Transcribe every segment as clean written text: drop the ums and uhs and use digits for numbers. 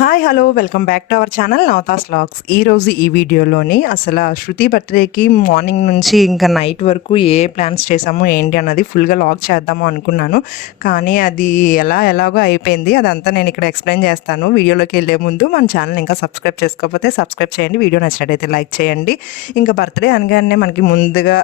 Hi hello welcome back to our channel Navatha's vlogs. ఈరోజు ఈ వీడియోలోని అసలు శృతి బర్త్డేకి మార్నింగ్ నుంచి ఇంకా నైట్ వరకు ఏ ప్లాన్స్ చేసాము ఏంటి అన్నది ఫుల్గా లాగ్ చేద్దాము అనుకున్నాను. కానీ అది ఎలాగో అయిపోయింది. అదంతా నేను ఇక్కడ ఎక్స్ప్లెయిన్ చేస్తాను. వీడియోలోకి వెళ్ళే ముందు మన ఛానల్ ఇంకా సబ్స్క్రైబ్ చేసుకోకపోతే సబ్స్క్రైబ్ చేయండి. వీడియో నచ్చినట్టయితే లైక్ చేయండి. ఇంకా బర్త్డే అనగానే మనకి ముందుగా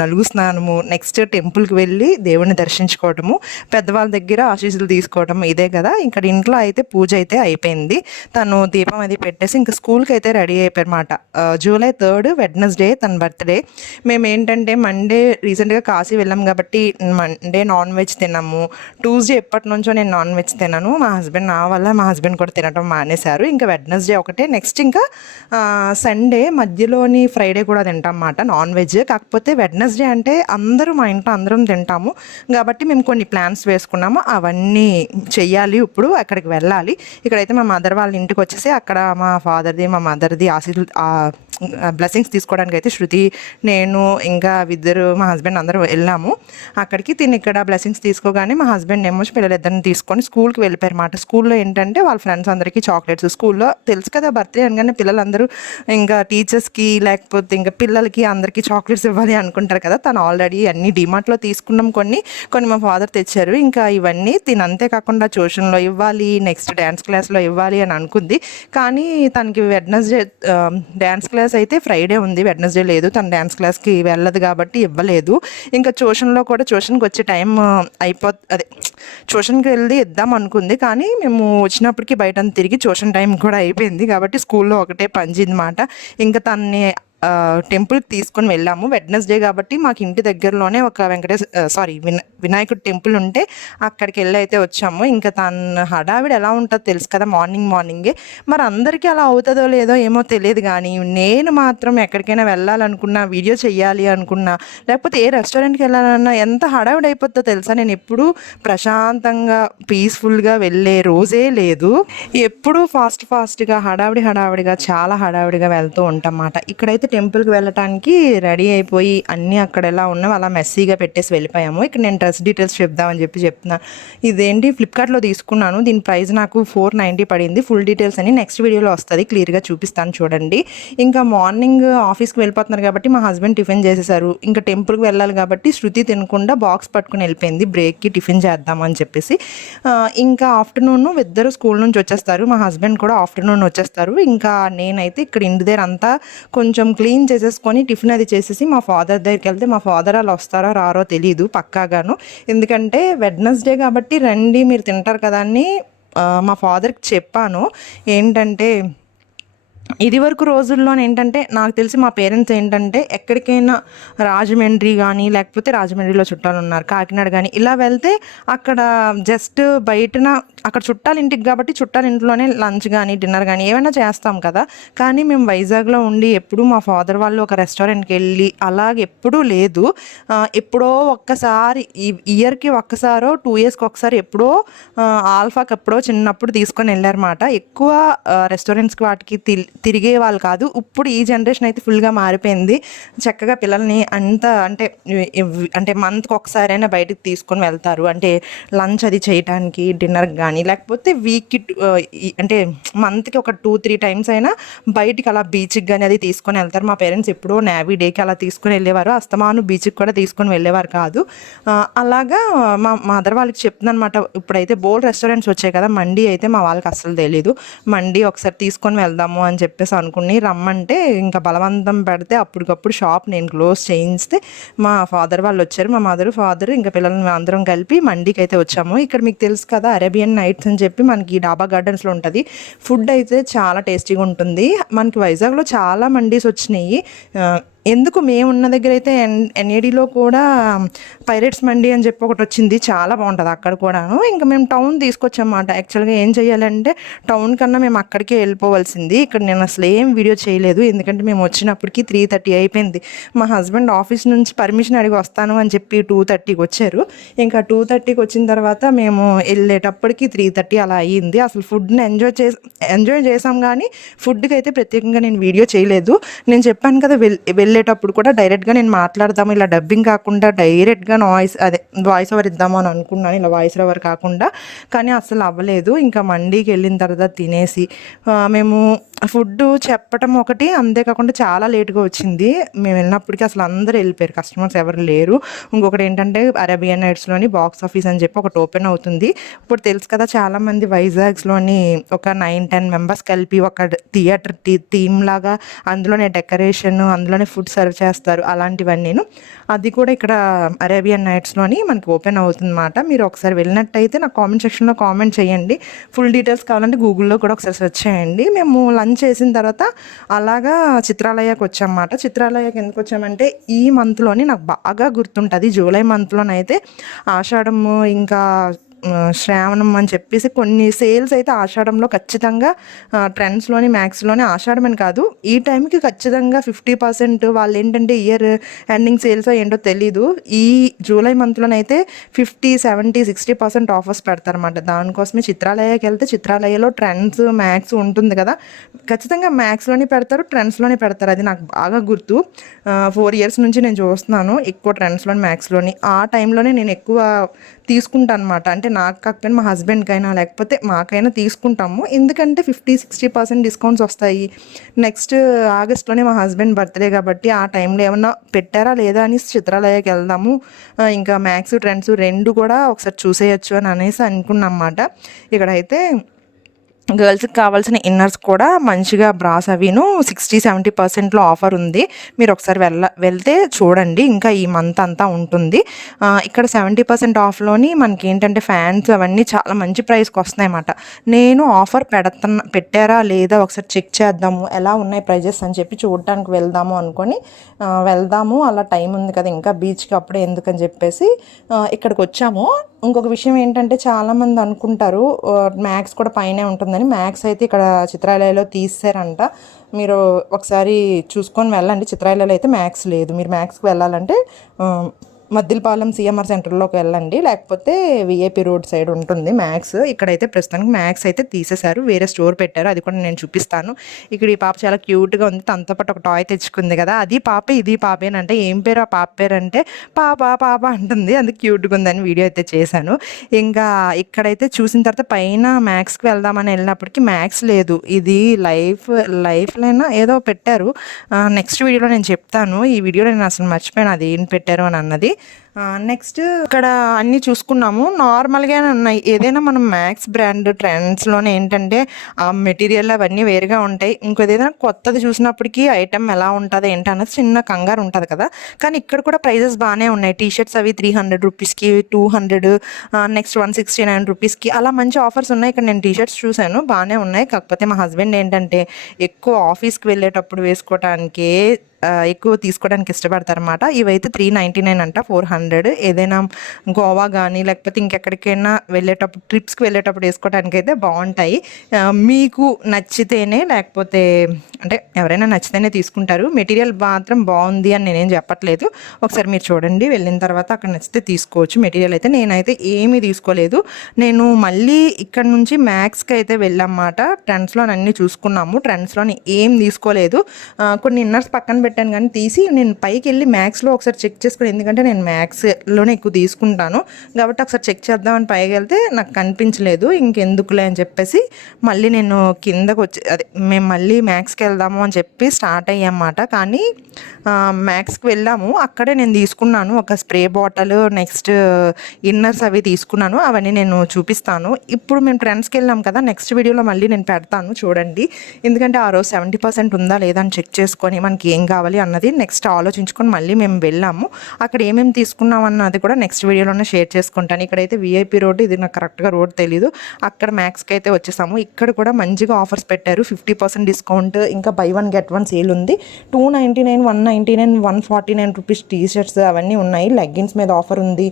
నలుగు స్నానము, నెక్స్ట్ టెంపుల్కి వెళ్ళి దేవుడిని దర్శించుకోవటము, పెద్దవాళ్ళ దగ్గర ఆశీస్సులు తీసుకోవటం, ఇదే కదా. ఇక్కడ ఇంట్లో అయితే పూజ అయితే అయిపోయింది. తను దీపం అది పెట్టేసి ఇంకా స్కూల్కి అయితే రెడీ అయిపోయారన్నమాట. జూలై 3 వెడ్నెస్డే తన బర్త్డే. మేము ఏంటంటే మండే రీసెంట్గా కాశీ వెళ్ళాం కాబట్టి మండే నాన్ వెజ్ తిన్నాము. ట్యూస్డే ఎప్పటి నుంచో నేను నాన్ వెజ్ తిన్నాను. మా హస్బెండ్ కూడా తినడం మానేశారు. ఇంకా వెడ్నెస్డే ఒకటే, నెక్స్ట్ ఇంకా సండే మధ్యలోని ఫ్రైడే కూడా తింటాం అన్నమాట నాన్ వెజ్. కాకపోతే వెడ్నెస్డే అంటే మా ఇంట్లో అందరం తింటాము కాబట్టి మేము కొన్ని ప్లాన్స్ వేసుకున్నాము. అవన్నీ చెయ్యాలి. ఇప్పుడు అక్కడికి వెళ్ళాలి. ఇక్కడైతే మా మదర్ వాళ్ళ ఇంటికి వచ్చేసి అక్కడ మా ఫాదర్ది మా మదర్ది బ్లెస్సింగ్స్ తీసుకోవడానికి అయితే శృతి, నేను ఇంకా ఇద్దరు మా హస్బెండ్ అందరూ వెళ్ళాము అక్కడికి. ఇక్కడ బ్లెస్సింగ్స్ తీసుకోగానే మా హస్బెండ్ ఏమో పిల్లలిద్దరిని తీసుకొని స్కూల్కి వెళ్ళిపోయారు అన్నమాట. స్కూల్లో ఏంటంటే వాళ్ళ ఫ్రెండ్స్ అందరికీ చాక్లెట్స్, స్కూల్లో తెలుసు కదా బర్త్డే అనగానే పిల్లలందరూ ఇంకా టీచర్స్కి లేకపోతే ఇంకా పిల్లలకి అందరికీ చాక్లెట్స్ ఇవ్వాలి అనుకుంటారు కదా. తను ఆల్రెడీ అన్ని డిమార్ట్లో తీసుకున్నాం, కొన్ని మా ఫాదర్ తెచ్చారు. ఇంకా ఇవన్నీ అంతేకాకుండా ట్యూషన్లో ఇవ్వాలి, నెక్స్ట్ డ్యాన్స్ క్లాస్లో ఇవ్వాలి అని అనుకుంది. కానీ తనకి వెడ్నెస్డే డ్యాన్స్ క్లాస్ అయితే ఫ్రైడే ఉంది, వెడ్నెస్డే లేదు. తను డ్యాన్స్ క్లాస్కి వెళ్ళదు కాబట్టి ఇవ్వలేదు. ఇంకా ట్యూషన్కి వచ్చే టైం అదే ట్యూషన్కి వెళ్ళి ఇద్దాం అనుకుంది. కానీ మేము వచ్చినప్పటికీ బయట తిరిగి ట్యూషన్ టైం కూడా అయిపోయింది కాబట్టి స్కూల్లో ఒకటే పంచింది మాట. ఇంకా తన్ని టెంపుల్కి తీసుకొని వెళ్ళాము. వెడ్నెస్డే కాబట్టి మాకు ఇంటి దగ్గరలోనే ఒక వినాయకుడి టెంపుల్ ఉంటే అక్కడికి వెళ్ళి అయితే వచ్చాము. ఇంకా తన హడావిడి ఎలా ఉంటుందో తెలుసు కదా, మార్నింగే. మరి అందరికీ అలా అవుతుందో లేదో ఏమో తెలియదు. కానీ నేను మాత్రం ఎక్కడికైనా వెళ్ళాలనుకున్నా, వీడియో చెయ్యాలి అనుకున్నా, లేకపోతే ఏ రెస్టారెంట్కి వెళ్ళాలన్నా ఎంత హడావిడి అయిపోతుందో తెలుసా. నేను ఎప్పుడూ ప్రశాంతంగా పీస్ఫుల్గా వెళ్ళే రోజే లేదు. ఎప్పుడూ ఫాస్ట్గా హడావిడిగా చాలా హడావిడిగా వెళ్తూ ఉంటాం అన్నమాట. ఇక్కడైతే టెంపుల్కి వెళ్ళటానికి రెడీ అయిపోయి అన్నీ అక్కడ ఎలా ఉన్నావు అలా మెస్సీగా పెట్టేసి వెళ్ళిపోయాము. ఇక్కడ నేను డ్రెస్ డీటెయిల్స్ చెప్దామని చెప్తున్నా. ఇదేంటి ఫ్లిప్కార్ట్లో తీసుకున్నాను. దీని ప్రైస్ నాకు 490 పడింది. ఫుల్ డీటెయిల్స్ అని నెక్స్ట్ వీడియోలో వస్తుంది, క్లియర్గా చూపిస్తాను చూడండి. ఇంకా మార్నింగ్ ఆఫీస్కి వెళ్ళిపోతున్నారు కాబట్టి మా హస్బెండ్ టిఫిన్ చేసేసారు. ఇంకా టెంపుల్కి వెళ్ళాలి కాబట్టి శృతి తినకుండా బాక్స్ పట్టుకుని వెళ్ళిపోయింది బ్రేక్కి టిఫిన్ చేద్దామని చెప్పేసి. ఇంకా ఆఫ్టర్నూన్ ఇద్దరు స్కూల్ నుంచి వచ్చేస్తారు. మా హస్బెండ్ కూడా ఆఫ్టర్నూన్ వచ్చేస్తారు. ఇంకా నేనైతే ఇక్కడ ఇంటి దగ్గర అంతా కొంచెం క్లీన్ చేసేసుకొని టిఫిన్ అది చేసేసి మా ఫాదర్ దగ్గరికి వెళ్తే, మా ఫాదర్ అలా వస్తారో రారో తెలీదు పక్కాగాను. ఎందుకంటే వెడ్నెస్డే కాబట్టి రండి మీరు తింటారు కదా అని మా ఫాదర్కి చెప్పాను. ఏంటంటే ఇది వరకు రోజుల్లో ఏంటంటే నాకు తెలిసి మా పేరెంట్స్ ఏంటంటే ఎక్కడికైనా రాజమండ్రి కానీ లేకపోతే రాజమండ్రిలో చుట్టాలు ఉన్నారు, కాకినాడ కానీ ఇలా వెళ్తే అక్కడ జస్ట్ బయటన అక్కడ చుట్టాల ఇంటికి కాబట్టి చుట్టాల ఇంట్లోనే లంచ్ కానీ డిన్నర్ కానీ ఏమైనా చేస్తాం కదా. కానీ మేము వైజాగ్లో ఉండి ఎప్పుడూ మా ఫాదర్ వాళ్ళు ఒక రెస్టారెంట్కి వెళ్ళి అలాగే ఎప్పుడూ లేదు. ఎప్పుడో ఒక్కసారి ఇయర్కి ఒక్కసారో 2 ఇయర్స్కి ఒకసారి ఎప్పుడో ఆల్ఫాకి ఎప్పుడో చిన్నప్పుడు తీసుకొని వెళ్ళారన్నమాట. ఎక్కువ రెస్టారెంట్స్కి వాటికి తిరిగే వాళ్ళు కాదు. ఇప్పుడు ఈ జనరేషన్ అయితే ఫుల్గా మారిపోయింది. చక్కగా పిల్లల్ని అంటే మంత్కి ఒకసారైనా బయటకు తీసుకొని వెళ్తారు. అంటే లంచ్ అది చేయడానికి, డిన్నర్ కానీ లేకపోతే వీక్కి అంటే మంత్కి ఒక 2-3 టైమ్స్ అయినా బయటికి అలా బీచ్కి కానీ అది తీసుకొని వెళ్తారు. మా పేరెంట్స్ ఎప్పుడో నేవీ డేకి అలా తీసుకొని వెళ్ళేవారు. అస్తమాను బీచ్కి కూడా తీసుకొని వెళ్ళేవారు కాదు. అలాగా మా మదర్ వాళ్ళకి చెప్తున్నాను అనమాట. ఇప్పుడైతే బోల్డ్ రెస్టారెంట్స్ వచ్చాయి కదా, మండి అయితే మా వాళ్ళకి అస్సలు తెలీదు. మండి ఒకసారి తీసుకొని వెళ్దాము అని చెప్పేసి అనుకుని రమ్మంటే ఇంకా బలవంతం పెడితే అప్పటికప్పుడు షాప్ నేను క్లోజ్ చేయిస్తే మా ఫాదర్ వాళ్ళు వచ్చారు. మా ఫాదర్ ఇంకా పిల్లల్ని అందరం కలిపి మండీకి అయితే వచ్చాము. ఇక్కడ మీకు తెలుసు కదా అరేబియన్ నైట్స్ అని చెప్పి మనకి డాబా గార్డెన్స్లో ఉంటుంది. ఫుడ్ అయితే చాలా టేస్టీగా ఉంటుంది. మనకి వైజాగ్లో చాలా మండీస్ వచ్చినాయి. ఎందుకు మేమున్న దగ్గర అయితే ఎన్ఏడిలో కూడా పైరేట్స్ మండి అని చెప్పి ఒకటి వచ్చింది, చాలా బాగుంటుంది అక్కడ కూడాను. ఇంకా మేము టౌన్ తీసుకొచ్చామన్నమాట. యాక్చువల్గా ఏం చేయాలంటే టౌన్ కన్నా మేము అక్కడికే వెళ్ళిపోవాల్సింది. ఇక్కడ నేను అసలు ఏం వీడియో చేయలేదు ఎందుకంటే మేము వచ్చినప్పటికి 3:30 అయిపోయింది. మా హస్బెండ్ ఆఫీస్ నుంచి పర్మిషన్ అడిగి వస్తాను అని చెప్పి 2:30కి వచ్చారు. ఇంకా 2:30కి వచ్చిన తర్వాత మేము వెళ్ళేటప్పటికి 3:30 అలా అయ్యింది. అసలు ఫుడ్ని ఎంజాయ్ చేసాం కానీ ఫుడ్కి అయితే ప్రత్యేకంగా నేను వీడియో చేయలేదు. నేను చెప్పాను కదా వెళ్ళేటప్పుడు కూడా డైరెక్ట్గా నేను మాట్లాడదాము, ఇలా డబ్బింగ్ కాకుండా డైరెక్ట్గా వాయిస్ ఓవర్ ఇద్దాము అని అనుకున్నాను, ఇలా వాయిస్ ఓవర్ కాకుండా. కానీ అసలు అవ్వలేదు. ఇంకా మండీకి వెళ్ళిన తర్వాత తినేసి మేము ఫుడ్ చెప్పటం ఒకటి, అంతేకాకుండా చాలా లేట్గా వచ్చింది. మేము వెళ్ళినప్పటికీ అసలు అందరూ వెళ్ళిపోయారు, కస్టమర్స్ ఎవరు లేరు. ఇంకొకటి ఏంటంటే అరేబియన్ నైట్స్లోని బాక్స్ ఆఫీస్ అని చెప్పి ఒకటి ఓపెన్ అవుతుంది. ఇప్పుడు తెలుసు కదా, చాలామంది వైజాగ్స్లోని ఒక 9-10 మెంబర్స్ కలిపి ఒక థియేటర్ థీమ్ లాగా అందులోనే డెకరేషన్, అందులోనే ఫుడ్ సర్వ్ చేస్తారు, అలాంటివన్నీ. అది కూడా ఇక్కడ అరేబియన్ నైట్స్లోని మనకి ఓపెన్ అవుతుందన్నమాట. మీరు ఒకసారి వెళ్ళినట్టయితే నాకు కామెంట్ సెక్షన్లో కామెంట్ చేయండి. ఫుల్ డీటెయిల్స్ కావాలంటే గూగుల్లో కూడా ఒకసారి సెర్చ్ చేయండి. మేము లంచ్ చేసిన తర్వాత అలాగా చిత్రాలయకు వచ్చామన్నమాట. చిత్రాలయకి ఎందుకు వచ్చామంటే ఈ మంత్లోని నాకు బాగా గుర్తుంటుంది, జూలై మంత్లోనైతే ఆషాఢము ఇంకా శ్రావణం అని చెప్పేసి కొన్ని సేల్స్ అయితే ఆషాఢంలో ఖచ్చితంగా ట్రెండ్స్లోని మ్యాక్స్లోని, ఆషాఢం అని కాదు, ఈ టైంకి ఖచ్చితంగా 50% వాళ్ళు ఏంటంటే ఇయర్ ఎండింగ్ సేల్స్ ఏంటో తెలీదు, ఈ జూలై మంత్లోనైతే 50, 70, 60% ఆఫర్స్ పెడతారన్నమాట. దానికోసమే చిత్రాలయకి వెళ్తే చిత్రాలయలో ట్రెండ్స్ మ్యాక్స్ ఉంటుంది కదా, ఖచ్చితంగా మ్యాక్స్లోని పెడతారు, ట్రెండ్స్లోని పెడతారు. అది నాకు బాగా గుర్తు. 4 years నుంచి నేను చూస్తున్నాను ఎక్కువ ట్రెండ్స్లోని మ్యాక్స్లోని. ఆ టైంలోనే నేను ఎక్కువ తీసుకుంటాను అనమాట. అంటే నాకు కాకపోయినా మా హస్బెండ్కైనా లేకపోతే మాకైనా తీసుకుంటాము, ఎందుకంటే 50-60% డిస్కౌంట్స్ వస్తాయి. నెక్స్ట్ ఆగస్ట్లోనే మా హస్బెండ్ బర్త్డే కాబట్టి ఆ టైంలో ఏమన్నా పెట్టారా లేదా అని చిత్రాలయకి వెళ్దాము, ఇంకా మ్యాక్స్ ట్రెండ్స్ రెండు కూడా ఒకసారి చూసేయచ్చు అని అనేసి అనుకున్నాం అన్నమాట. ఇక్కడైతే గర్ల్స్కి కావాల్సిన ఇన్నర్స్ కూడా మంచిగా బ్రాస్ అవిను 60-70%లో ఆఫర్ ఉంది. మీరు ఒకసారి వెళ్తే చూడండి, ఇంకా ఈ మంత్ అంతా ఉంటుంది. ఇక్కడ 70% ఆఫ్లోని మనకి ఏంటంటే ఫ్యాన్స్ అవన్నీ చాలా మంచి ప్రైస్కి వస్తున్నాయి అన్నమాట. నేను ఆఫర్ పెట్టారా లేదా ఒకసారి చెక్ చేద్దాము, ఎలా ఉన్నాయి ప్రైజెస్ అని చెప్పి చూడటానికి వెళ్దాము అనుకొని వెళ్దాము, అలా టైం ఉంది కదా ఇంకా బీచ్కి అప్పుడే ఎందుకని చెప్పేసి ఇక్కడికి వచ్చాము. ఇంకొక విషయం ఏంటంటే చాలామంది అనుకుంటారు మ్యాక్స్ కూడా పైనే ఉంటుందని. మ్యాక్స్ అయితే ఇక్కడ చిత్రాలయలో తీసారంట, మీరు ఒకసారి చూసుకొని వెళ్ళండి. చిత్రాలయలో అయితే మ్యాక్స్ లేదు. మీరు మ్యాక్స్కి వెళ్ళాలంటే మద్దిలపాలెం సిఎంఆర్ సెంటర్లోకి వెళ్ళండి, లేకపోతే విఐపి రోడ్ సైడ్ ఉంటుంది మ్యాక్స్. ఇక్కడైతే ప్రస్తుతానికి మ్యాక్స్ అయితే తీసేశారు, వేరే స్టోర్ పెట్టారు, అది కూడా నేను చూపిస్తాను. ఇక్కడ ఈ పాప చాలా క్యూట్గా ఉంది, తనతో పాటు ఒక టాయ్ తెచ్చుకుంది కదా, అది పాపే ఇది పాపేనంటే. ఏం పేరు ఆ పాప పేరు అంటే పాప పాప అంటుంది, అందుకు క్యూట్గా ఉందని వీడియో అయితే చేశాను. ఇంకా ఇక్కడైతే చూసిన తర్వాత పైన మ్యాక్స్కి వెళ్దామని వెళ్ళినప్పటికీ మ్యాక్స్ లేదు. ఇది లైఫ్లైనా ఏదో పెట్టారు, నెక్స్ట్ వీడియోలో నేను చెప్తాను. ఈ వీడియోలో నేను అసలు మర్చిపోయాను అది ఏం పెట్టారు అని అన్నది. నెక్స్ట్ ఇక్కడ అన్నీ చూసుకున్నాము, నార్మల్గానే ఉన్నాయి. ఏదైనా మనం మ్యాక్స్ బ్రాండ్ ట్రెండ్స్లోనే ఏంటంటే ఆ మెటీరియల్ అవన్నీ వేరుగా ఉంటాయి. ఏదైనా కొత్తది చూసినప్పటికీ ఐటమ్ ఎలా ఉంటుంది ఏంటన్నది చిన్న కంగారు ఉంటుంది కదా, కానీ ఇక్కడ కూడా ప్రైజెస్ బాగానే ఉన్నాయి. టీషర్ట్స్ అవి 300 రూపీస్కి, 200, నెక్స్ట్ 169 రూపీస్కి, అలా మంచి ఆఫర్స్ ఉన్నాయి. ఇక్కడ నేను టీషర్ట్స్ చూశాను, బాగానే ఉన్నాయి. కాకపోతే మా హస్బెండ్ ఏంటంటే ఎక్కువ ఆఫీస్కి వెళ్ళేటప్పుడు వేసుకోవటానికి ఎక్కువ తీసుకోవడానికి ఇష్టపడతారన్నమాట. ఇవైతే 399 అంట, 400. ఏదైనా గోవా కానీ లేకపోతే ఇంకెక్కడికైనా వెళ్ళేటప్పుడు ట్రిప్స్కి వెళ్ళేటప్పుడు వేసుకోవడానికి అయితే బాగుంటాయి. మీకు నచ్చితేనే, లేకపోతే అంటే ఎవరైనా నచ్చితేనే తీసుకుంటారు. మెటీరియల్ మాత్రం బాగుంది అని నేనేం చెప్పట్లేదు, ఒకసారి మీరు చూడండి, వెళ్ళిన తర్వాత అక్కడ నచ్చితే తీసుకోవచ్చు. మెటీరియల్ అయితే నేనైతే ఏమీ తీసుకోలేదు. నేను మళ్ళీ ఇక్కడ నుంచి మ్యాక్స్కి అయితే వెళ్ళామన్నమాట. ట్రెండ్స్లో అన్నీ చూసుకున్నాము, ట్రెండ్స్లో ఏం తీసుకోలేదు. కొన్ని ఇన్నర్స్ పక్కన పెట్టాను కానీ తీసి నేను పైకి వెళ్ళి మ్యాక్స్లో ఒకసారి చెక్ చేసుకుని, ఎందుకంటే నేను మ్యాక్స్లోనే ఎక్కువ తీసుకుంటాను కాబట్టి ఒకసారి చెక్ చేద్దామని పైకి వెళ్తే నాకు కనిపించలేదు. ఇంకెందుకులే అని చెప్పేసి మళ్ళీ నేను కిందకు వచ్చి మేము మళ్ళీ మ్యాక్స్కి వెళ్దాము అని చెప్పి స్టార్ట్ అయ్యామన్నమాట. కానీ మ్యాక్స్కి వెళ్ళాము, అక్కడే నేను తీసుకున్నాను ఒక స్ప్రే బాటిల్, నెక్స్ట్ ఇన్నర్స్ అవి తీసుకున్నాను, అవన్నీ నేను చూపిస్తాను. ఇప్పుడు మేము ట్రెండ్స్కి వెళ్ళాం కదా, నెక్స్ట్ వీడియోలో మళ్ళీ నేను పెడతాను చూడండి, ఎందుకంటే ఆ రోజు 70% ఉందా లేదా అని చెక్ చేసుకొని మనకి ఏం కావాలి అన్నది నెక్స్ట్ ఆలోచించుకొని మళ్ళీ మేము వెళ్ళాము. అక్కడ ఏమేమి తీసుకున్నాం అన్నది కూడా నెక్స్ట్ వీడియోలోనే షేర్ చేసుకుంటాను. ఇక్కడైతే విఐపి రోడ్, ఇది నాకు కరెక్ట్గా రోడ్ తెలీదు, అక్కడ మ్యాక్స్కి అయితే వచ్చేసాము. ఇక్కడ కూడా మంచిగా ఆఫర్స్ పెట్టారు, 50% డిస్కౌంట్, ఇంకా బై 1 get 1 సేల్ ఉంది. 299, 199, 149 రూపీస్ టీషర్ట్స్ అవన్నీ ఉన్నాయి. లెగ్గిన్స్ మీద ఆఫర్ ఉంది,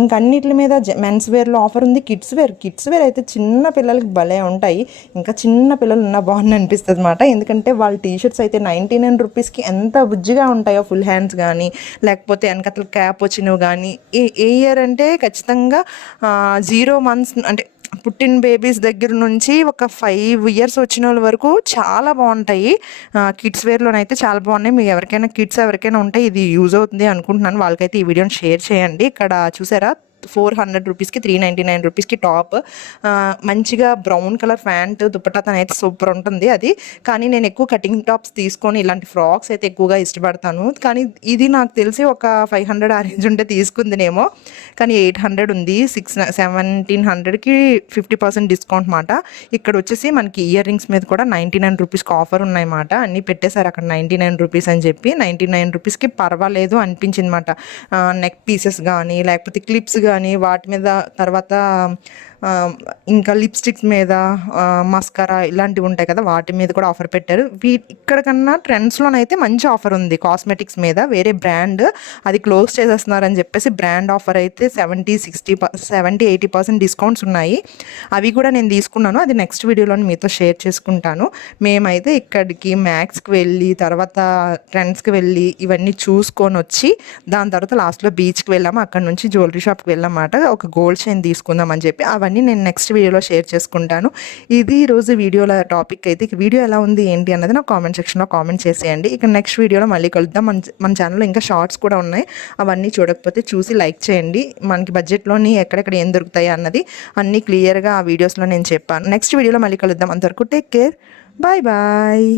ఇంకా అన్నిటి మీద మెన్స్ వేర్లో ఆఫర్ ఉంది. కిడ్స్ వేర్ అయితే చిన్న పిల్లలకి భలే ఉంటాయి, ఇంకా చిన్న పిల్లలు ఉన్న బాగుంది అనిపిస్తుంది అన్నమాట. ఎందుకంటే వాళ్ళ టీషర్ట్స్ అయితే 99 రూపీస్కి ఎంత బుజ్జిగా ఉంటాయో, ఫుల్ హ్యాండ్స్ కానీ లేకపోతే వెనకతల క్యాప్ వచ్చినవి కానీ. ఏ ఇయర్ అంటే ఖచ్చితంగా 0 months అంటే పుట్టిన బేబీస్ దగ్గర నుంచి ఒక 5 ఇయర్స్ వచ్చిన వాళ్ళ వరకు చాలా బాగుంటాయి. కిడ్స్ వేర్లోనైతే చాలా బాగున్నాయి. మీకు ఎవరికైనా కిడ్స్ ఎవరికైనా ఉంటే ఇది యూజ్ అవుతుంది అనుకుంటున్నాను. వాళ్ళకైతే ఈ వీడియోని షేర్ చేయండి. ఇక్కడ చూసారా 400 రూపీస్కి 399 రూపీస్కి టాప్, మంచిగా బ్రౌన్ కలర్ ప్యాంట్ దుపట్టా అయితే సూపర్ ఉంటుంది అది. కానీ నేను ఎక్కువ కటింగ్ టాప్స్ తీసుకొని ఇలాంటి ఫ్రాక్స్ అయితే ఎక్కువగా ఇష్టపడతాను. కానీ ఇది నాకు తెలిసి ఒక 500 ఆ రేంజ్ ఉంటే తీసుకుందినేమో, కానీ 800 ఉంది. 1700కి 50% డిస్కౌంట్ మాట. ఇక్కడ వచ్చేసి మనకి ఇయర్ రింగ్స్ మీద కూడా 99 రూపీస్కి ఆఫర్ ఉన్నాయన్నమాట. అన్నీ పెట్టేశారు అక్కడ 99 రూపీస్ అని చెప్పి. 99 రూపీస్కి పర్వాలేదు అనిపించింది మాట. నెక్ పీసెస్ కానీ లేకపోతే క్లిప్స్ కానీ వాటి మీద, తర్వాత ఇంకా లిప్స్టిక్స్ మీద, మస్కరా ఇలాంటివి ఉంటాయి కదా, వాటి మీద కూడా ఆఫర్ పెట్టారు. ఇక్కడ కన్నా ట్రెండ్స్లోనైతే మంచి ఆఫర్ ఉంది కాస్మెటిక్స్ మీద. వేరే బ్రాండ్ అది క్లోజ్ చేసేస్తున్నారని చెప్పేసి బ్రాండ్ ఆఫర్ అయితే 70-80% డిస్కౌంట్స్ ఉన్నాయి. అవి కూడా నేను తీసుకున్నాను. అది నెక్స్ట్ వీడియోలో మీతో షేర్ చేసుకుంటాను. మేమైతే ఇక్కడికి మ్యాక్స్కి వెళ్ళి తర్వాత ట్రెండ్స్కి వెళ్ళి ఇవన్నీ చూసుకొని వచ్చి దాని తర్వాత లాస్ట్లో బీచ్కి వెళ్ళాము. అక్కడ నుంచి జ్యువెలరీ షాప్కి వెళ్ళామాట. ఒక గోల్డ్ చైన్ తీసుకుందాం అని చెప్పి. అవన్నీ నేను నెక్స్ట్ వీడియోలో షేర్ చేసుకుంటాను. ఇది ఈరోజు వీడియోలో టాపిక్ అయితే. వీడియో ఎలా ఉంది ఏంటి అన్నది నాకు కామెంట్ సెక్షన్లో కామెంట్ చేసేయండి. ఇక నెక్స్ట్ వీడియోలో మళ్ళీ కలుద్దాం. మన ఛానల్లో ఇంకా షార్ట్స్ కూడా ఉన్నాయి. అవన్నీ చూడకపోతే చూసి లైక్ చేయండి. మనకి బడ్జెట్లోని ఎక్కడెక్కడ ఏం దొరుకుతాయి అన్నది అన్నీ క్లియర్గా ఆ వీడియోస్లో నేను చెప్పాను. నెక్స్ట్ వీడియోలో మళ్ళీ కలుద్దాం. అంతవరకు టేక్ కేర్. Bye bye.